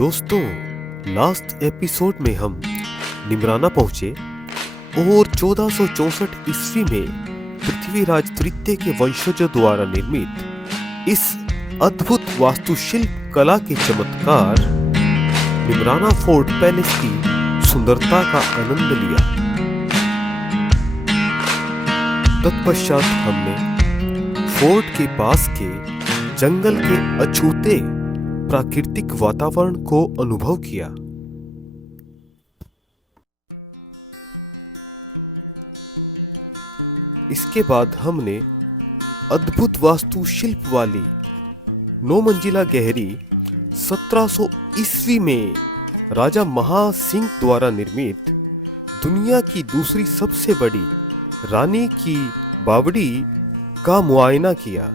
दोस्तों, last episode में हम निमराना पहुंचे और 1464 ईस्वी में पृथ्वीराज तृतीय के वंशजों द्वारा निर्मित इस अद्भुत वास्तुशिल्प कला के चमत्कार निमराना फोर्ट पैलेस की सुंदरता का आनंद लिया। तत्पश्चात हमने फोर्ट के पास के जंगल के अछूते प्राकृतिक वातावरण को अनुभव किया। इसके बाद हमने अद्भुत वास्तुशिल्प वाली 9 मंजिला गहरी 1700 ईस्वी में राजा महासिंह द्वारा निर्मित दुनिया की दूसरी सबसे बड़ी रानी की बावड़ी का मुआयना किया।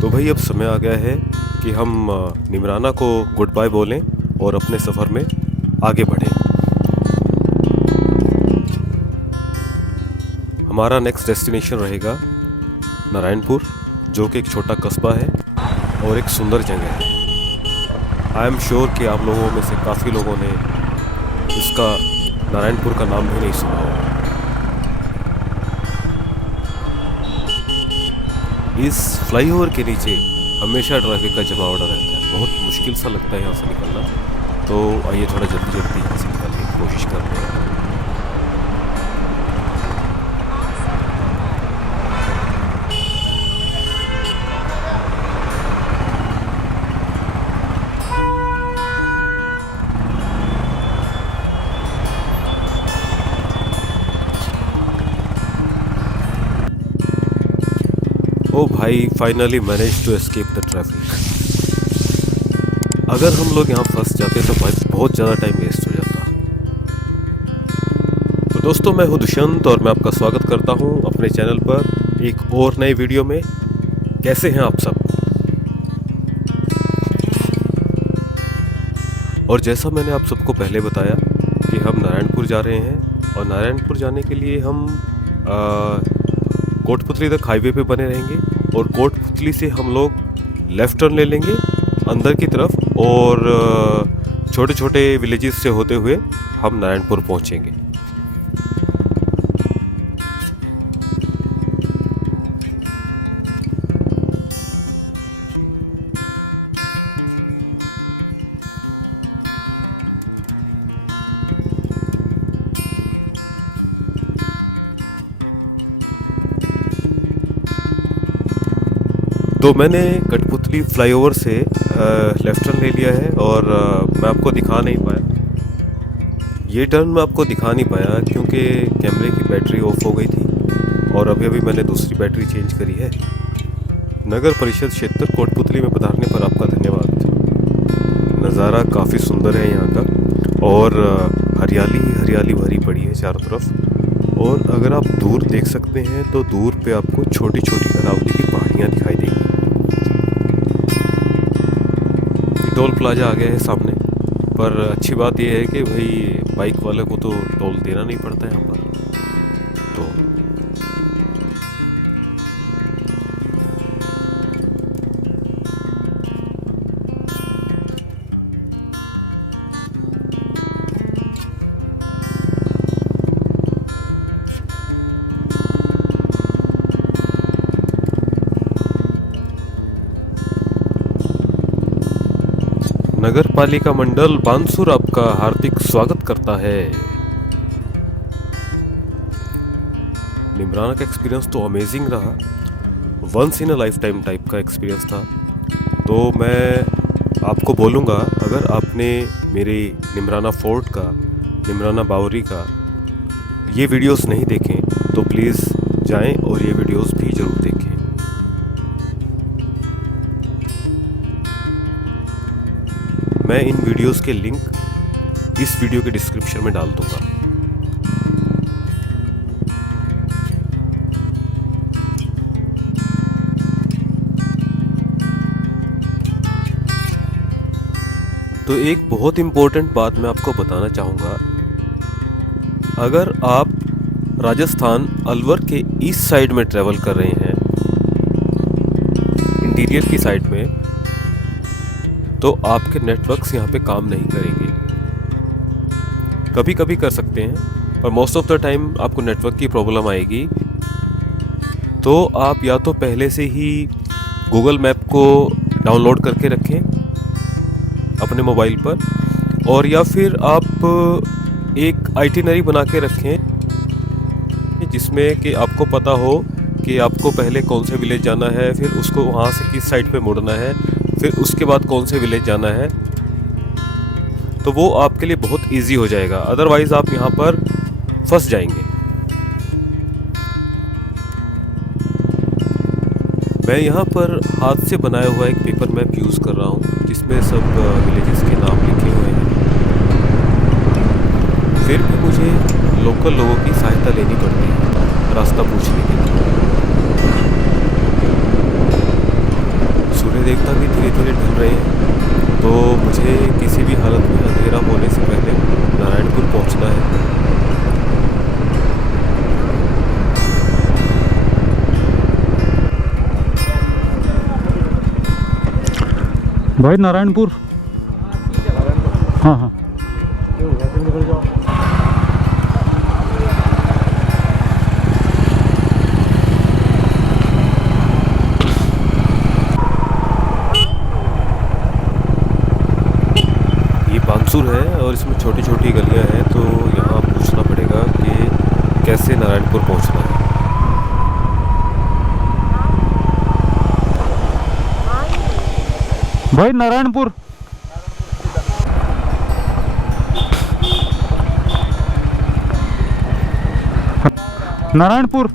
तो भाई अब समय आ गया है कि हम निमराना को गुड बाय बोलें और अपने सफ़र में आगे बढ़ें। हमारा नेक्स्ट डेस्टिनेशन रहेगा नारायणपुर, जो कि एक छोटा कस्बा है और एक सुंदर जगह है। आई एम श्योर कि आप लोगों में से काफ़ी लोगों ने इसका नारायणपुर का नाम भी नहीं सुना होगा। इस फ्लाईओवर के नीचे हमेशा ट्रैफिक का जमावड़ा रहता है, बहुत मुश्किल सा लगता है यहाँ से निकलना। तो आइए थोड़ा जल्दी जल्दी यहाँ से निकलने की कोशिश करते हैं। ओ भाई, finally manage to escape the traffic. अगर हम लोग यहाँ फंस जाते तो भाई बहुत ज़्यादा टाइम वेस्ट हो जाता। तो दोस्तों, मैं हूँ दुष्यंत और मैं आपका स्वागत करता हूँ अपने चैनल पर एक और नए वीडियो में। कैसे हैं आप सब? और जैसा मैंने आप सबको पहले बताया कि हम नारायणपुर जा रहे हैं और नारायणपुर जाने के लिए हम कोटपुतली तक हाईवे पे बने रहेंगे और कोटपुतली से हम लोग लेफ़्ट टर्न ले लेंगे अंदर की तरफ और छोटे छोटे विलेजेस से होते हुए हम नारायणपुर पहुंचेंगे। तो मैंने कठपुतली फ्लाईओवर से लेफ़्ट टर्न ले लिया है और मैं आपको दिखा नहीं पाया। ये टर्न मैं आपको दिखा नहीं पाया क्योंकि कैमरे की बैटरी ऑफ हो गई थी और अभी मैंने दूसरी बैटरी चेंज करी है। नगर परिषद क्षेत्र कोटपुतली में पधारने पर आपका धन्यवाद। नज़ारा काफ़ी सुंदर है यहाँ का और हरियाली हरियाली भरी पड़ी है चारों तरफ। और अगर आप दूर देख सकते हैं तो दूर पे आपको छोटी छोटी अरावली की पहाड़ियाँ दिखाई देंगी। टोल प्लाजा आ गया है सामने, पर अच्छी बात यह है कि भाई बाइक वाले को तो टोल देना नहीं पड़ता है यहाँ पर। तो नगर पालिका मंडल बानसूर आपका हार्दिक स्वागत करता है। निमराना का एक्सपीरियंस तो अमेजिंग रहा, once in a lifetime type का एक्सपीरियंस था। तो मैं आपको बोलूँगा, अगर आपने मेरे निमराना फोर्ट का, निमराना बावरी का ये वीडियोस नहीं देखें तो प्लीज़ जाएं और ये वीडियोस भी ज़रूर देखें। मैं इन वीडियोस के लिंक इस वीडियो के डिस्क्रिप्शन में डाल दूंगा। तो एक बहुत इम्पोर्टेंट बात मैं आपको बताना चाहूँगा। अगर आप राजस्थान अलवर के ईस्ट साइड में ट्रैवल कर रहे हैं, इंटीरियर की साइड में, तो आपके नेटवर्क्स यहाँ पे काम नहीं करेंगे। कभी कभी कर सकते हैं, पर मोस्ट ऑफ द टाइम आपको नेटवर्क की प्रॉब्लम आएगी। तो आप या तो पहले से ही गूगल मैप को डाउनलोड करके रखें अपने मोबाइल पर, और या फिर आप एक आइटिनरी बना के रखें जिसमें कि आपको पता हो कि आपको पहले कौन से विलेज जाना है, फिर उसको वहाँ से किस साइड पे मुड़ना है, फिर उसके बाद कौन से विलेज जाना है। तो वो आपके लिए बहुत इजी हो जाएगा, अदरवाइज़ आप यहाँ पर फंस जाएंगे। मैं यहाँ पर हाथ से बनाया हुआ एक पेपर मैप यूज़ कर रहा हूँ जिसमें सब विलेजेस के नाम लिखे हुए हैं। फिर भी मुझे लोकल लोगों की सहायता लेनी पड़ती है रास्ता पूछने के लिए। सूर्य देवता भी धीरे धीरे ढल रहे हैं, तो मुझे किसी भी हालत में अंधेरा होने से पहले नारायणपुर पहुंचना है। भाई नारायणपुर। हाँ हाँ ये बानसूर है और इसमें छोटी छोटी गलियां हैं, तो यहाँ पूछना पड़ेगा कि कैसे नारायणपुर पहुँचना है। भाई नारायणपुर। नारायणपुर।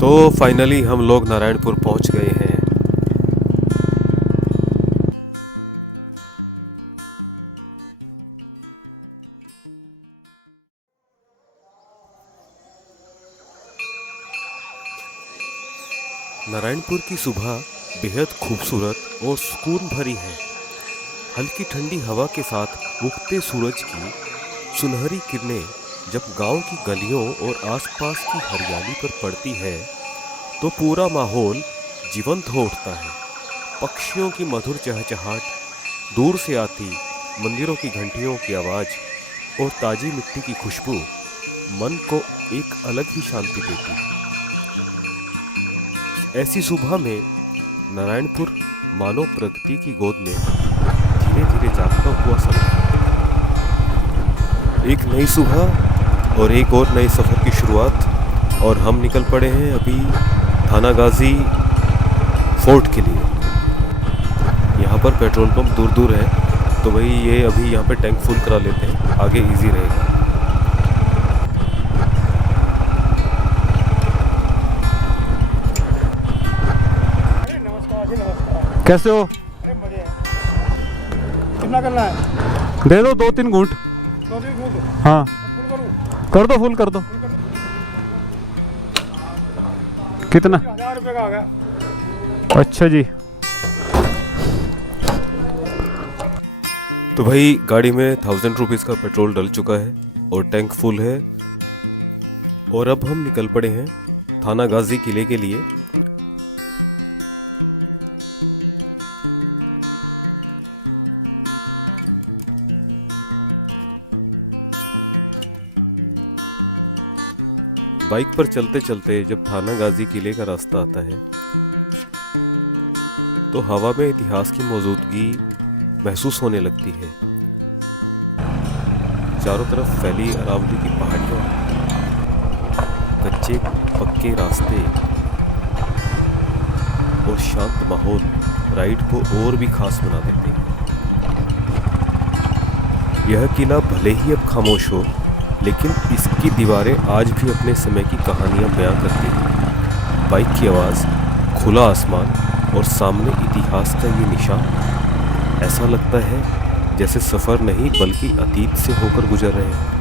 तो फाइनली हम लोग नारायणपुर पहुंच गए हैं। नारायणपुर की सुबह बेहद खूबसूरत और सुकून भरी है। हल्की ठंडी हवा के साथ उगते सूरज की सुनहरी किरणें जब गांव की गलियों और आसपास की हरियाली पर पड़ती है तो पूरा माहौल जीवंत हो उठता है। पक्षियों की मधुर चहचहाट, दूर से आती मंदिरों की घंटियों की आवाज़ और ताज़ी मिट्टी की खुशबू मन को एक अलग ही शांति देती है। ऐसी सुबह में नारायणपुर मानव प्रकृति की गोद में धीरे धीरे जागता हुआ समय। एक नई सुबह और एक और नए सफ़र की शुरुआत, और हम निकल पड़े हैं अभी थानागाजी फोर्ट के लिए। यहाँ पर पेट्रोल पंप दूर दूर है, तो भाई ये अभी यहाँ पे टैंक फुल करा लेते हैं, आगे इजी रहेगा। नमस्कार जी, नमस्कार। कैसे हो? अरे मजे हैं। कितना करना है? दे दो 2-3 घूंट। 2-3 घूंट? हाँ फुल करूँ? कर दो, फुल कर दो। कितना? 1000 रुपये का आ गया। अच्छा जी। तो भाई गाड़ी में 1000 रुपीज़ का पेट्रोल डल चुका है और टैंक फुल है, और अब हम निकल पड़े हैं थानागाजी किले के लिए। बाइक पर चलते चलते जब थानागाजी किले का रास्ता आता है तो हवा में इतिहास की मौजूदगी महसूस होने लगती है। चारों तरफ फैली अरावली की पहाड़ियाँ, कच्चे पक्के रास्ते और शांत माहौल राइड को और भी खास बना देते हैं। यह किला भले ही अब खामोश हो, लेकिन इसकी दीवारें आज भी अपने समय की कहानियां बयां करती हैं। बाइक की आवाज़, खुला आसमान और सामने इतिहास का ये निशान, ऐसा लगता है जैसे सफ़र नहीं बल्कि अतीत से होकर गुजर रहे हैं।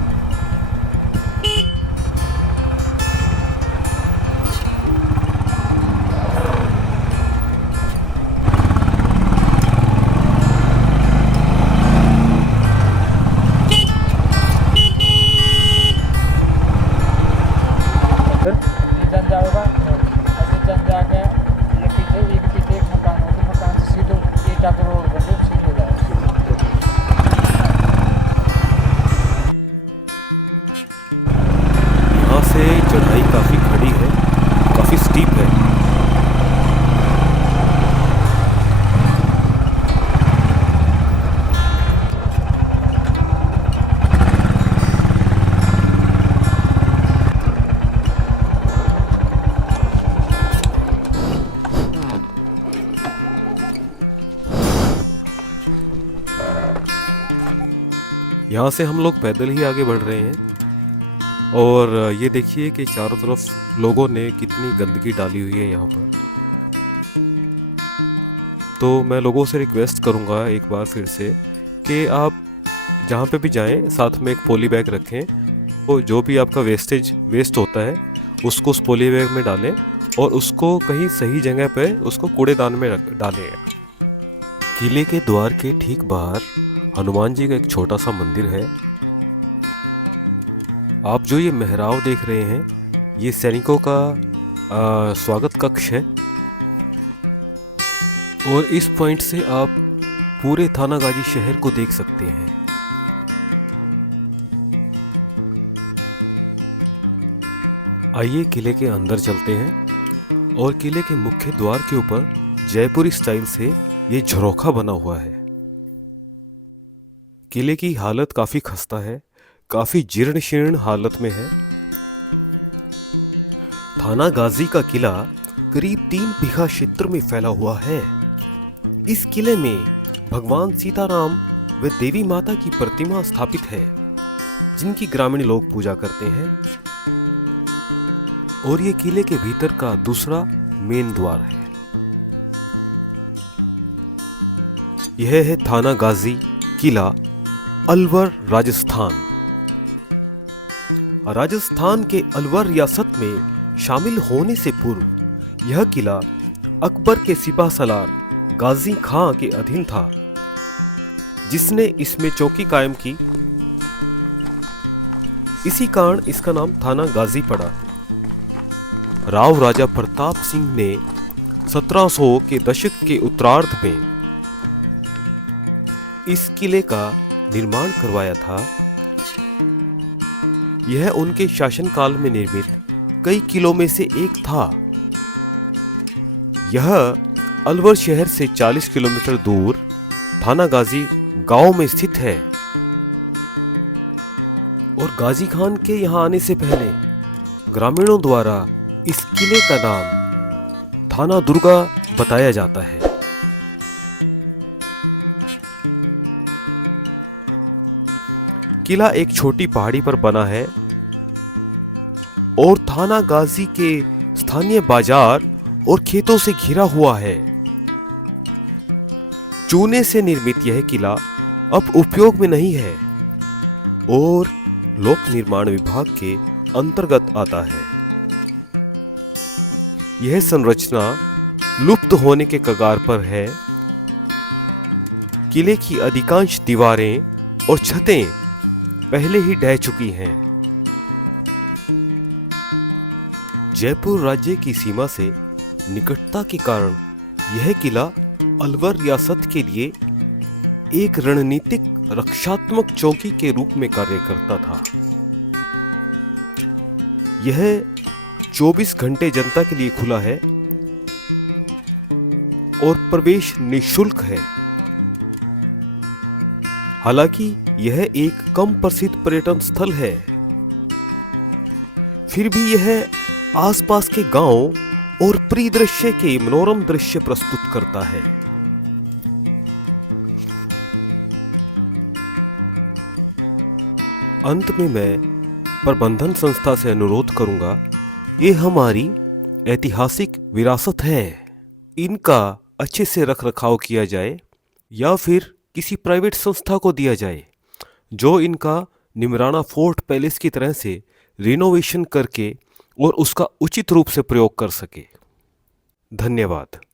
ये जन जाओगा ऐसे जन जाके ये पीछे एक मकान हो, तो मकान से सीधे ईटा का रोड बन सीधे जाए। यहाँ से चढ़ाई काफ़ी खड़ी है, काफ़ी स्टीप है। यहाँ से हम लोग पैदल ही आगे बढ़ रहे हैं और ये देखिए कि चारों तरफ लोगों ने कितनी गंदगी डाली हुई है यहाँ पर। तो मैं लोगों से रिक्वेस्ट करूँगा एक बार फिर से कि आप जहाँ पे भी जाएं साथ में एक पॉली बैग रखें। तो जो भी आपका वेस्ट होता है उसको उस पॉली बैग में डालें और उसको कहीं सही जगह पे उसको कूड़ेदान में डालें। किले के द्वार के ठीक बाहर हनुमान जी का एक छोटा सा मंदिर है। आप जो ये मेहराब देख रहे हैं, ये सैनिकों का स्वागत कक्ष है और इस पॉइंट से आप पूरे थानागाजी शहर को देख सकते हैं। आइए किले के अंदर चलते हैं और किले के मुख्य द्वार के ऊपर जयपुरी स्टाइल से ये झरोखा बना हुआ है। किले की हालत काफी खस्ता है, काफी जीर्ण शीर्ण हालत में है। थानागाजी का किला करीब 3 बीघा क्षेत्र में फैला हुआ है। इस किले में भगवान सीताराम व देवी माता की प्रतिमा स्थापित है, जिनकी ग्रामीण लोग पूजा करते हैं। और ये किले के भीतर का दूसरा मेन द्वार है। यह है थानागाजी किला, अलवर, राजस्थान। राजस्थान के अलवर रियासत में शामिल होने से पूर्व यह किला अकबर के सिपह सलार गाजी खां के अधीन था, जिसने इसमें चौकी कायम की। इसी कारण इसका नाम थानागाजी पड़ा। राव राजा प्रताप सिंह ने 1700 के दशक के उत्तरार्ध में इस किले का निर्माण करवाया था। यह उनके शासनकाल में निर्मित कई किलों में से एक था। यह अलवर शहर से 40 किलोमीटर दूर थानागाजी गांव में स्थित है। और गाजी खान के यहां आने से पहले ग्रामीणों द्वारा इस किले का नाम थाना दुर्गा बताया जाता है। किला एक छोटी पहाड़ी पर बना है और थानागाजी के स्थानीय बाजार और खेतों से घिरा हुआ है। चूने से निर्मित यह किला अब उपयोग में नहीं है और लोक निर्माण विभाग के अंतर्गत आता है। यह संरचना लुप्त होने के कगार पर है। किले की अधिकांश दीवारें और छतें पहले ही ढह चुकी हैं। जयपुर राज्य की सीमा से निकटता के कारण यह किला अलवर रियासत के लिए एक रणनीतिक रक्षात्मक चौकी के रूप में कार्य करता था। यह 24 घंटे जनता के लिए खुला है और प्रवेश निःशुल्क है। हालांकि यह एक कम प्रसिद्ध पर्यटन स्थल है, फिर भी यह आसपास के गांव और परिदृश्य के मनोरम दृश्य प्रस्तुत करता है। अंत में मैं प्रबंधन संस्था से अनुरोध करूंगा, ये हमारी ऐतिहासिक विरासत है, इनका अच्छे से रख रखाव किया जाए या फिर किसी प्राइवेट संस्था को दिया जाए जो इनका निमराना फोर्ट पैलेस की तरह से रिनोवेशन करके और उसका उचित रूप से प्रयोग कर सके। धन्यवाद।